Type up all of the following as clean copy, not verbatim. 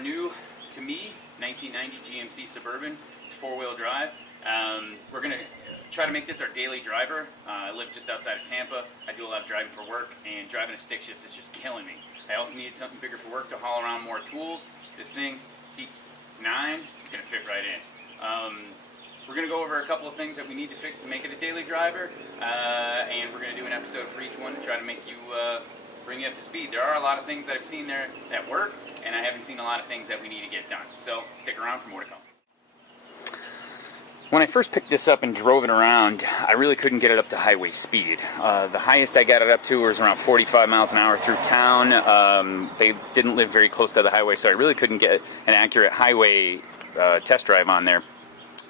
new, to me, 1990 GMC Suburban. It's four-wheel drive. We're going to try to make this our daily driver. I live just outside of Tampa. I do a lot of driving for work, and driving a stick shift is just killing me. I also needed something bigger for work to haul around more tools. This thing seats 9. It's going to fit right in. We're going to go over a couple of things that we need to fix to make it a daily driver, and we're going to do an episode for each one to try to make you, bring you up to speed. There are a lot of things that I've seen there that work, and I haven't seen a lot of things that we need to get done. So stick around for more to come. When I first picked this up and drove it around, I really couldn't get it up to highway speed. The highest I got it up to was around 45 miles an hour through town. They didn't live very close to the highway, so I really couldn't get an accurate highway test drive on there.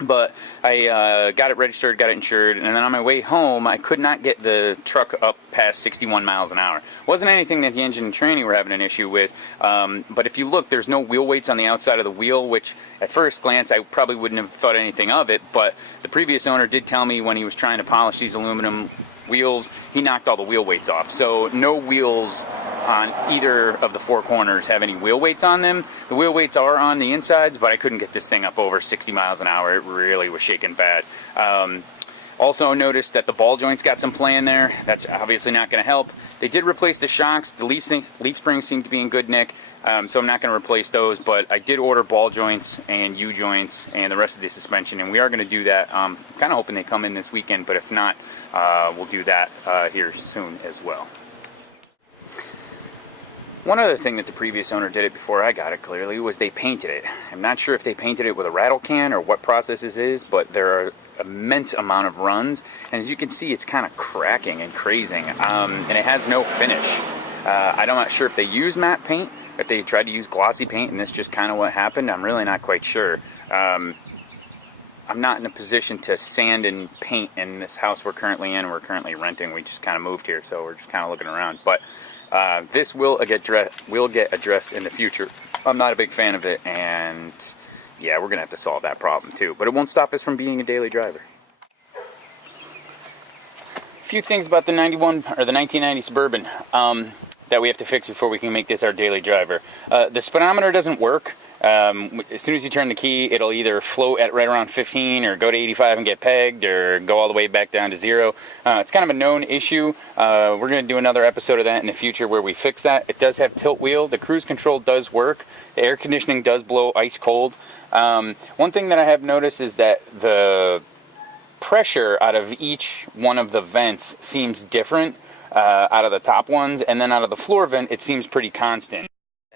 But I got it registered, got it insured, and then on my way home, I could not get the truck up past 61 miles an hour. Wasn't anything that the engine and tranny were having an issue with, but if you look, there's no wheel weights on the outside of the wheel, which at first glance, I probably wouldn't have thought anything of it, but the previous owner did tell me when he was trying to polish these aluminum wheels, he knocked all the wheel weights off. So no wheels on either of the four corners have any wheel weights on them. The wheel weights are on the insides, but I couldn't get this thing up over 60 miles an hour. It really was shaking bad. Also noticed that the ball joints got some play in there. That's obviously not going to help. They did replace the shocks. The leaf springs seem to be in good nick, so I'm not going to replace those, but I did order ball joints and U-joints and the rest of the suspension, and we are going to do that. I'm kind of hoping they come in this weekend, but if not, we'll do that here soon as well. One other thing that the previous owner did it before I got it clearly was they painted it. I'm not sure if they painted it with a rattle can or what process this is, but there are immense amount of runs, and as you can see, it's kind of cracking and crazing, and it has no finish. I'm not sure if they use matte paint, if they tried to use glossy paint, and this just kind of what happened. I'm really not quite sure. I'm not in a position to sand and paint in this house we're currently in. We're currently renting. We just kind of moved here, so we're just kind of looking around. But this will get addressed in the future. I'm not a big fan of it, and yeah, we're gonna have to solve that problem too. But it won't stop us from being a daily driver. A few things about the 1990 Suburban that we have to fix before we can make this our daily driver. The speedometer doesn't work. As soon as you turn the key, it'll either float at right around 15 or go to 85 and get pegged, or go all the way back down to 0. It's kind of a known issue. We're going to do another episode of that in the future where we fix that. It does have tilt wheel. The cruise control does work. The air conditioning does blow ice cold. One thing that I have noticed is that the pressure out of each one of the vents seems different out of the top ones, and then out of the floor vent it seems pretty constant.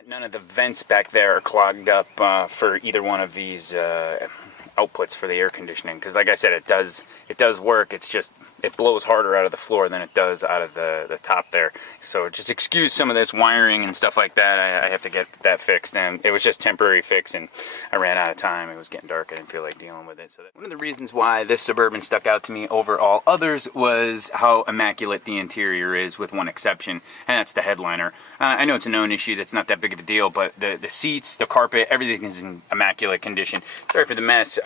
None of the vents back there are clogged up for either one of these outputs for the air conditioning, because like I said, it does work. It's just it blows harder out of the floor than it does out of the top there. So just excuse some of this wiring and stuff like that. I have to get that fixed, and it was just temporary fix, and I ran out of time. It was getting dark. I didn't feel like dealing with it. So one of the reasons why this Suburban stuck out to me over all others was how immaculate the interior is, with one exception, and that's the headliner. I know it's a known issue. That's not that big of a deal, but the seats, the carpet, everything is in immaculate condition. Sorry for the mess.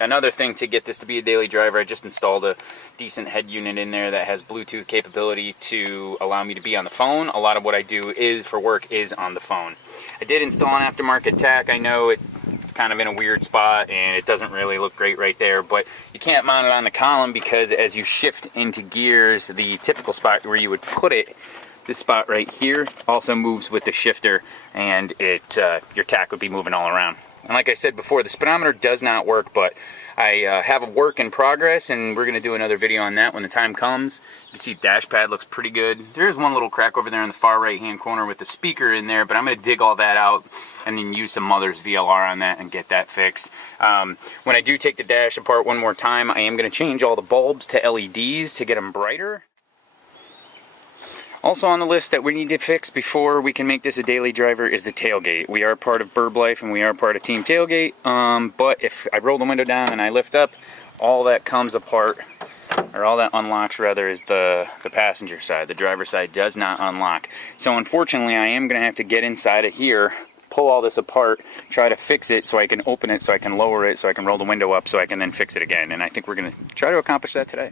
Another thing to get this to be a daily driver, I just installed a decent head unit in there that has Bluetooth capability to allow me to be on the phone. A lot of what I do for work is on the phone. I did install an aftermarket tack. I know it's kind of in a weird spot and it doesn't really look great right there, but you can't mount it on the column because as you shift into gears, the typical spot where you would put it, this spot right here, also moves with the shifter, and your tack would be moving all around. And like I said before, the speedometer does not work, but I have a work in progress, and we're going to do another video on that when the time comes. You can see the dash pad looks pretty good. There's one little crack over there in the far right-hand corner with the speaker in there, but I'm going to dig all that out and then use some Mother's VLR on that and get that fixed. When I do take the dash apart one more time, I am going to change all the bulbs to LEDs to get them brighter. Also on the list that we need to fix before we can make this a daily driver is the tailgate. We are part of Burb Life and we are part of Team Tailgate, but if I roll the window down and I lift up, all that comes apart, or all that unlocks rather, is the passenger side. The driver's side does not unlock. So unfortunately I am going to have to get inside of here, pull all this apart, try to fix it so I can open it, so I can lower it, so I can roll the window up, so I can then fix it again. And I think we're going to try to accomplish that today.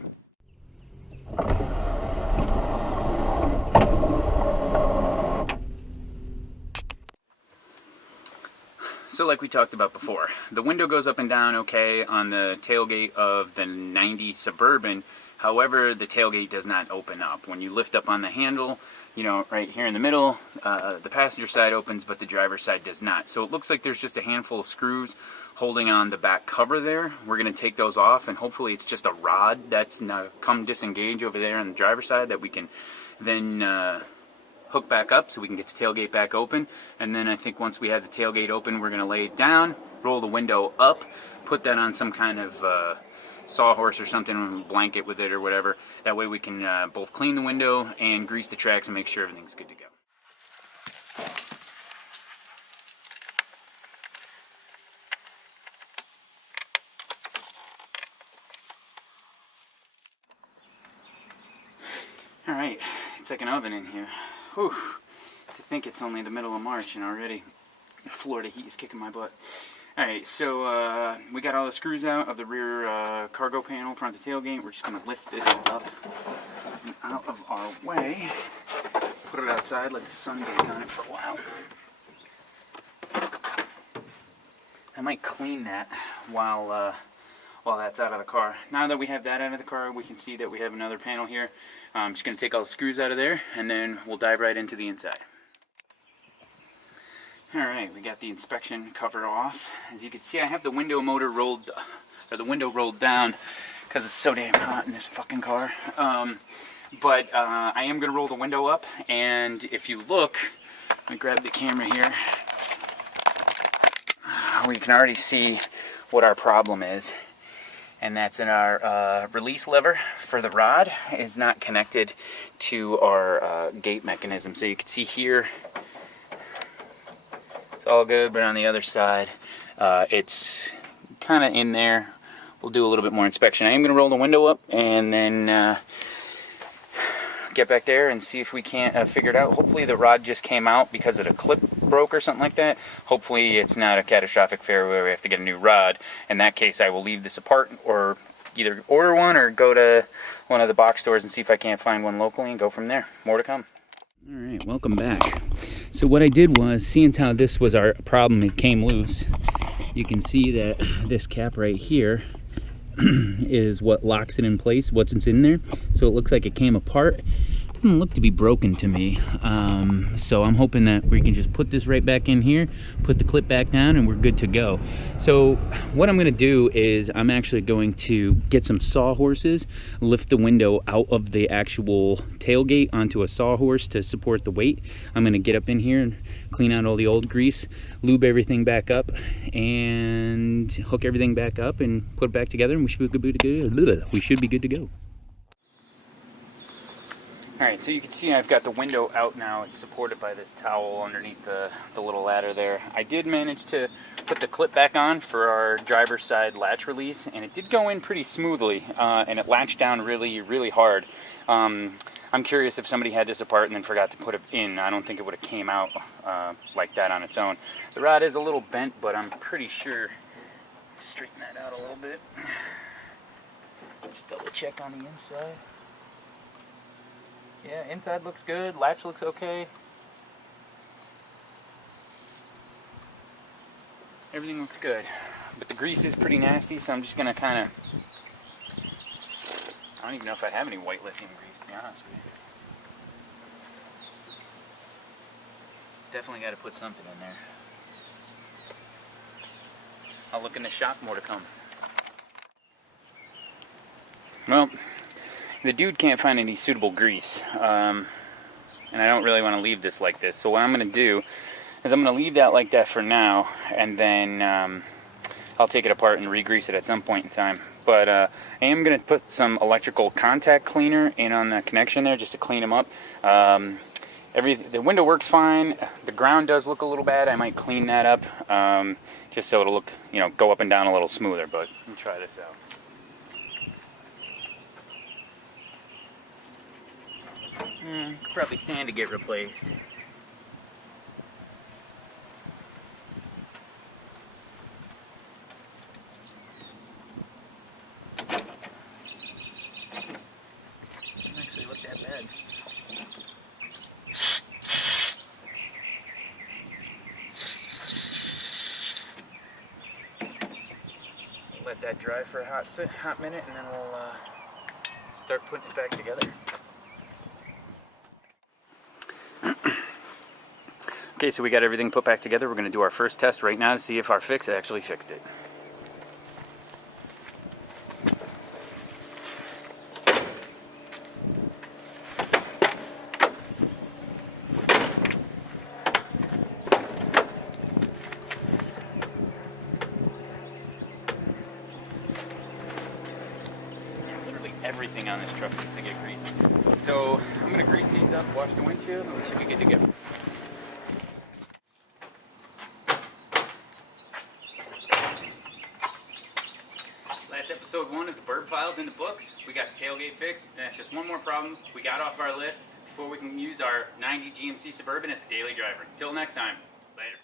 So like we talked about before, the window goes up and down okay on the tailgate of the 90 Suburban. However, the tailgate does not open up. When you lift up on the handle, you know, right here in the middle, the passenger side opens, but the driver's side does not. So it looks like there's just a handful of screws holding on the back cover there. We're going to take those off, and hopefully it's just a rod that's come disengage over there on the driver's side that we can then hook back up so we can get the tailgate back open. And then I think once we have the tailgate open, we're going to lay it down, roll the window up, put that on some kind of sawhorse or something, blanket with it or whatever. That way we can both clean the window and grease the tracks and make sure everything's good to go. Alright, it's like an oven in here. Whew. To think it's only the middle of March and already Florida heat is kicking my butt. Alright, so we got all the screws out of the rear cargo panel front of the tailgate. We're just going to lift this up and out of our way. Put it outside, let the sun bake on it for a while. I might clean that while that's out of the car. Now that we have that out of the car, we can see that we have another panel here. I'm just going to take all the screws out of there, and then we'll dive right into the inside. Alright, we got the inspection cover off. As you can see, I have the window motor rolled, or the window rolled down because it's so damn hot in this fucking car. But I am going to roll the window up, and if you look, let me grab the camera here. We can already see what our problem is. And that's in our release lever for the rod is not connected to our gate mechanism. So you can see here, it's all good, but on the other side, it's kind of in there. We'll do a little bit more inspection. I am going to roll the window up and then get back there and see if we can't figure it out. Hopefully the rod just came out because of the clip broke or something like that. Hopefully it's not a catastrophic failure where we have to get a new rod. In that case, I will leave this apart or either order one or go to one of the box stores and see if I can't find one locally and go from there. More to come. Alright, welcome back. So what I did was, seeing how this was our problem, it came loose. You can see that this cap right here is what locks it in place, what's in there. So it looks like it came apart. It doesn't look to be broken to me. So I'm hoping that we can just put this right back in here, put the clip back down, and we're good to go. So what I'm going to do is I'm actually going to get some sawhorses, lift the window out of the actual tailgate onto a sawhorse to support the weight. I'm going to get up in here and clean out all the old grease, lube everything back up, and hook everything back up and put it back together, and we should be good to go. Alright, so you can see I've got the window out now. It's supported by this towel underneath the little ladder there. I did manage to put the clip back on for our driver's side latch release, and it did go in pretty smoothly, and it latched down really, really hard. I'm curious if somebody had this apart and then forgot to put it in. I don't think it would have came out like that on its own. The rod is a little bent, but I'm pretty sure. Straighten that out a little bit. Just double check on the inside. Yeah, inside looks good, latch looks okay. Everything looks good. But the grease is pretty nasty, so I'm just gonna kinda, I don't even know if I have any white lithium grease, to be honest with you. Definitely gotta put something in there. I'll look in the shop, more to come. Well, the dude can't find any suitable grease, and I don't really want to leave this like this. So what I'm going to do is I'm going to leave that like that for now, and then I'll take it apart and re-grease it at some point in time. But I am going to put some electrical contact cleaner in on the connection there just to clean them up. The window works fine. The ground does look a little bad. I might clean that up just so it'll look, go up and down a little smoother. But let me try this out. Could probably stand to get replaced. Doesn't actually look that bad. let that dry for a hot minute, and then we'll start putting it back together. Okay, so we got everything put back together. We're going to do our first test right now to see if our fix actually fixed it. Everything on this truck needs to get greased. So I'm going to grease these up, wash the windshield, and we should be good to go. That's episode 1 of the Burb Files in the books. We got the tailgate fixed, and that's just one more problem we got off our list before we can use our 90 GMC Suburban as a daily driver. Until next time, later.